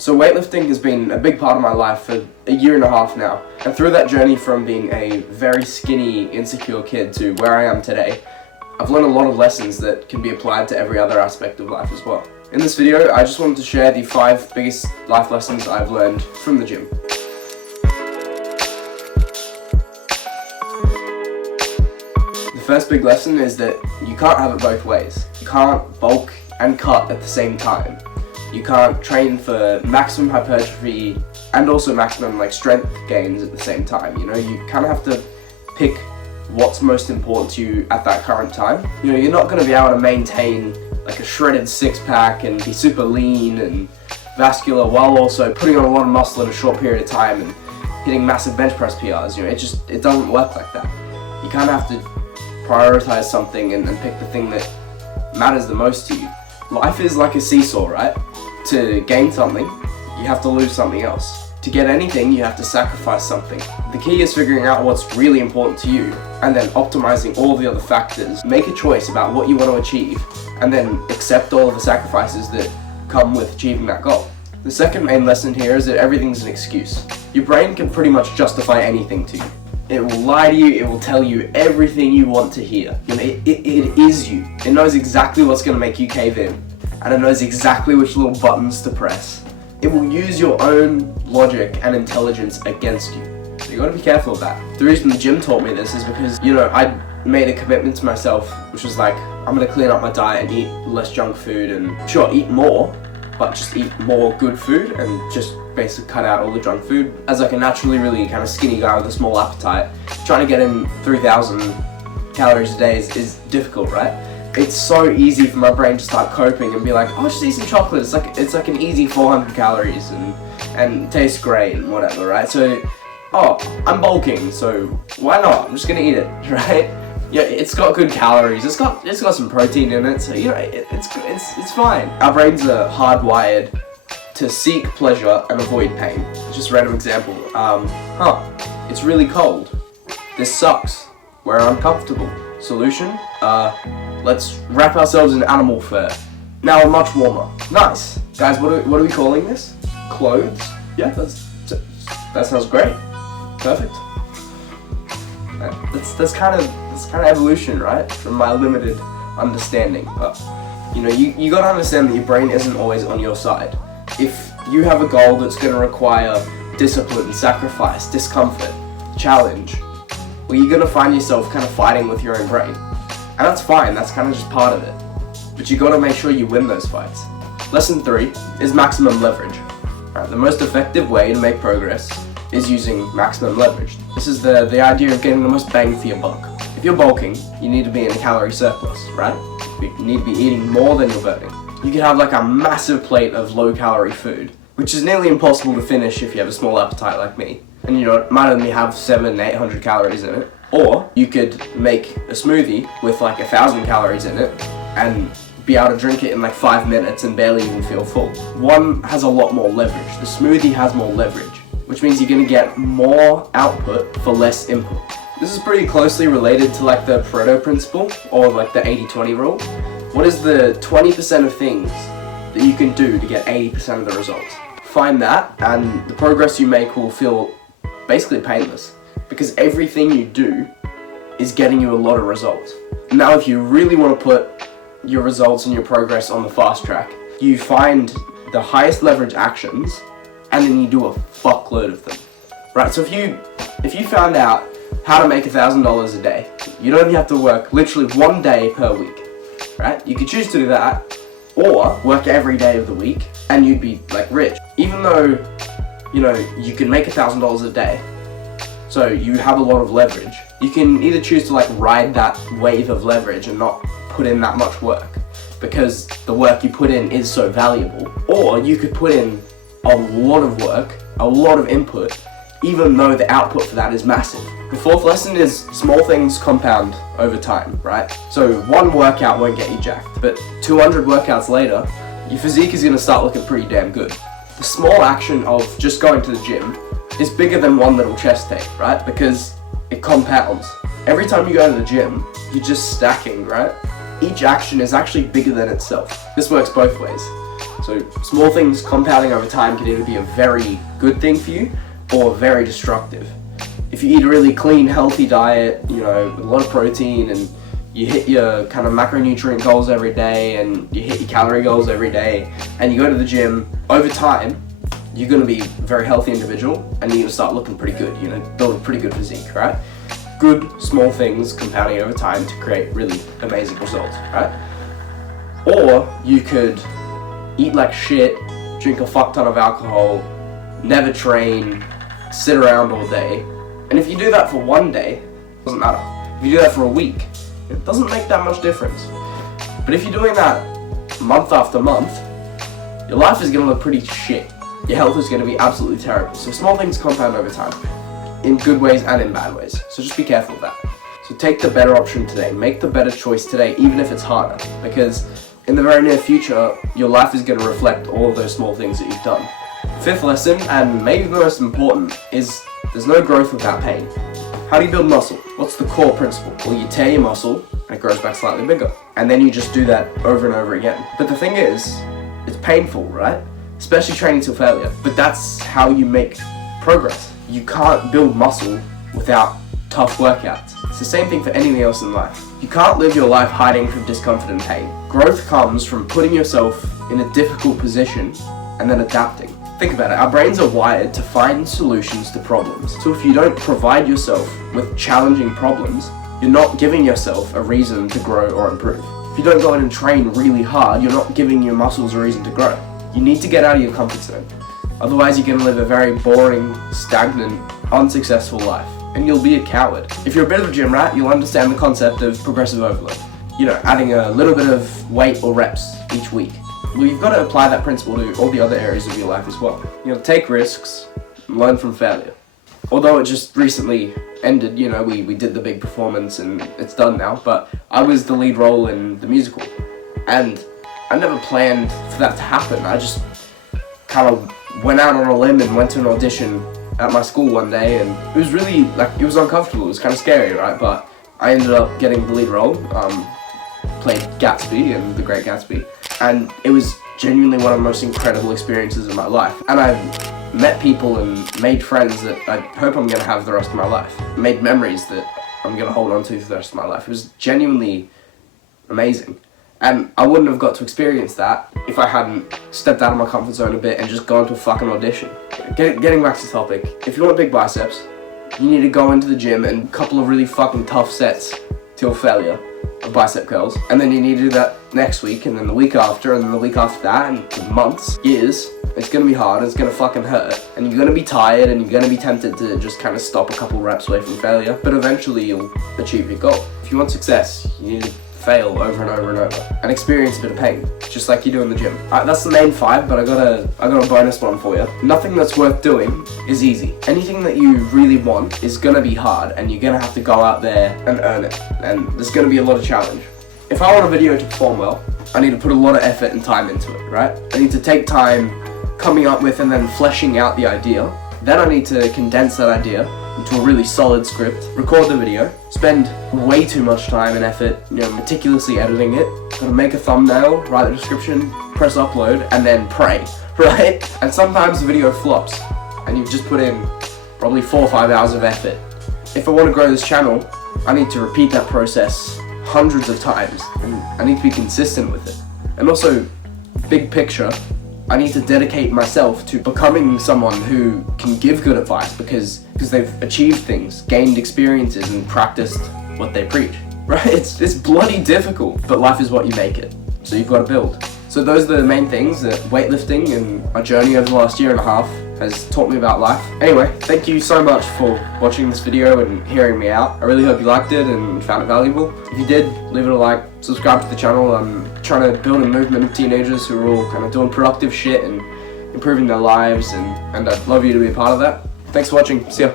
So weightlifting has been a big part of my life for a year and a half now. And through that journey from being a very skinny, insecure kid to where I am today, I've learned a lot of lessons that can be applied to every other aspect of life as well. In this video, I just wanted to share the 5 biggest life lessons I've learned from the gym. The first big lesson is that you can't have it both ways. You can't bulk and cut at the same time. You can't train for maximum hypertrophy and also maximum strength gains at the same time. You kind of have to pick what's most important to you at that current time. You're not going to be able to maintain a shredded six-pack and be super lean and vascular while also putting on a lot of muscle in a short period of time and hitting massive bench press PRs. It doesn't work like that. You kind of have to prioritize something and pick the thing that matters the most to you. Life is like a seesaw, right? To gain something, you have to lose something else. To get anything, you have to sacrifice something. The key is figuring out what's really important to you and then optimizing all the other factors. Make a choice about what you want to achieve and then accept all of the sacrifices that come with achieving that goal. The second main lesson here is that everything's an excuse. Your brain can pretty much justify anything to you. It will lie to you, it will tell you everything you want to hear. It is you. It knows exactly what's going to make you cave in, and it knows exactly which little buttons to press. It will use your own logic and intelligence against you. So you gotta be careful of that. The reason the gym taught me this is because, I made a commitment to myself, which was I'm gonna clean up my diet and eat less junk food and sure, eat more, but just eat more good food and just basically cut out all the junk food. As a naturally really kind of skinny guy with a small appetite, trying to get in 3,000 calories a day is difficult, right? It's so easy for my brain to start coping and be like, oh, just eat some chocolate. It's like an easy 400 calories and tastes great and whatever, right? So, I'm bulking, so why not? I'm just gonna eat it, right? Yeah, it's got good calories. It's got some protein in it, so it's fine. Our brains are hardwired to seek pleasure and avoid pain. Just a random example. It's really cold. This sucks. We're uncomfortable. Solution? Let's wrap ourselves in animal fur. Now we're much warmer. Nice. Guys, what are we calling this? Clothes? Yeah, that sounds great. Perfect. That's kind of evolution, right? From my limited understanding. But you gotta understand that your brain isn't always on your side. If you have a goal that's gonna require discipline, sacrifice, discomfort, challenge, well, you're gonna find yourself kind of fighting with your own brain. And that's fine, that's kind of just part of it. But you gotta make sure you win those fights. Lesson 3 is maximum leverage. Right, the most effective way to make progress is using maximum leverage. This is the idea of getting the most bang for your buck. If you're bulking, you need to be in a calorie surplus, right? You need to be eating more than you're burning. You could have a massive plate of low calorie food, which is nearly impossible to finish if you have a small appetite like me. And it might only have 700-800 calories in it. Or you could make a smoothie with 1,000 calories in it and be able to drink it in 5 minutes and barely even feel full. One has a lot more leverage. The smoothie has more leverage, which means you're going to get more output for less input. This is pretty closely related to the Pareto principle or the 80-20 rule. What is the 20% of things that you can do to get 80% of the results? Find that and the progress you make will feel basically painless because everything you do is getting you a lot of results. Now if you really want to put your results and your progress on the fast track, you find the highest leverage actions and then you do a fuckload of them, right? So if you found out how to make $1,000 a day, you'd only have to work literally 1 day per week, right? You could choose to do that or work every day of the week and you'd be rich. Even though, you can make $1,000 a day, so you have a lot of leverage, you can either choose to ride that wave of leverage and not put in that much work because the work you put in is so valuable, or you could put in a lot of work, a lot of input, even though the output for that is massive. The 4th lesson is small things compound over time, right? So 1 workout won't get you jacked, but 200 workouts later, your physique is gonna start looking pretty damn good. The small action of just going to the gym is bigger than 1 little chest day, right? Because it compounds. Every time you go to the gym, you're just stacking, right? Each action is actually bigger than itself. This works both ways. So So small things compounding over time can either be a very good thing for you or very destructive. If you eat a really clean, healthy diet, you know, with a lot of protein, and you hit your kind of macronutrient goals every day, and you hit your calorie goals every day, and you go to the gym, over time, you're going to be a very healthy individual, and you're going to start looking pretty good, you know, build a pretty good physique, right? Good, small things compounding over time to create really amazing results, right? Or you could eat like shit, drink a fuck ton of alcohol, never train, sit around all day, and if you do that for one day, it doesn't matter. If you do that for a week, it doesn't make that much difference. But if you're doing that month after month, your life is going to look pretty shit. Your health is going to be absolutely terrible. So small things compound over time, in good ways and in bad ways. So just be careful of that. So take the better option today. Make the better choice today, even if it's harder. Because in the very near future, your life is going to reflect all of those small things that you've done. Fifth lesson, and maybe the most important, is there's no growth without pain. How do you build muscle? What's the core principle? Well, you tear your muscle and it grows back slightly bigger. And then you just do that over and over again. But the thing is, it's painful, right? Especially training till failure. But that's how you make progress. You can't build muscle without tough workouts. It's the same thing for anything else in life. You can't live your life hiding from discomfort and pain. Growth comes from putting yourself in a difficult position and then adapting. Think about it, our brains are wired to find solutions to problems. So if you don't provide yourself with challenging problems, you're not giving yourself a reason to grow or improve. If you don't go in and train really hard, you're not giving your muscles a reason to grow. You need to get out of your comfort zone. Otherwise you're going to live a very boring, stagnant, unsuccessful life. And you'll be a coward. If you're a bit of a gym rat, you'll understand the concept of progressive overload. You know, adding a little bit of weight or reps each week. Well, you've got to apply that principle to all the other areas of your life as well. You know, take risks, learn from failure. Although it just recently ended, you know, we did the big performance and it's done now, but I was the lead role in the musical. And I never planned for that to happen. I just kind of went out on a limb and went to an audition at my school one day, and it was really, like, it was uncomfortable, it was kind of scary, right? But I ended up getting the lead role, played Gatsby in The Great Gatsby. And it was genuinely one of the most incredible experiences of my life. And I've met people and made friends that I hope I'm going to have the rest of my life. Made memories that I'm going to hold on to for the rest of my life. It was genuinely amazing. And I wouldn't have got to experience that if I hadn't stepped out of my comfort zone a bit and just gone to a fucking audition. Getting back to the topic, if you want big biceps, you need to go into the gym and a couple of really fucking tough sets till failure of bicep curls, and then you need to do that next week, and then the week after, and then the week after that, and for months, years. It's gonna be hard, it's gonna fucking hurt, and you're gonna be tired, and you're gonna be tempted to just kind of stop a couple reps away from failure, but eventually you'll achieve your goal. If you want success, you need to fail over and over and over, and experience a bit of pain, just like you do in the gym. That's the main 5, but I got a bonus one for you. Nothing that's worth doing is easy. Anything that you really want is gonna be hard, and you're gonna have to go out there and earn it, and there's gonna be a lot of challenge. If I want a video to perform well, I need to put a lot of effort and time into it, right? I need to take time coming up with and then fleshing out the idea. Then I need to condense that idea into a really solid script, record the video, spend way too much time and effort, you know, meticulously editing it, gotta make a thumbnail, write the description, press upload, and then pray, right? And sometimes the video flops, and you've just put in probably 4 or 5 hours of effort. If I want to grow this channel, I need to repeat that process hundreds of times, and I need to be consistent with it. And also, big picture, I need to dedicate myself to becoming someone who can give good advice because they've achieved things, gained experiences, and practiced what they preach, right? It's bloody difficult, but life is what you make it, so you've got to build. So those are the main things that weightlifting and my journey over the last year and a half has taught me about life. Anyway, thank you so much for watching this video and hearing me out. I really hope you liked it and found it valuable. If you did, leave it a like, subscribe to the channel. I'm trying to build a movement of teenagers who are all kind of doing productive shit and improving their lives, and I'd love you to be a part of that. Thanks for watching. See ya.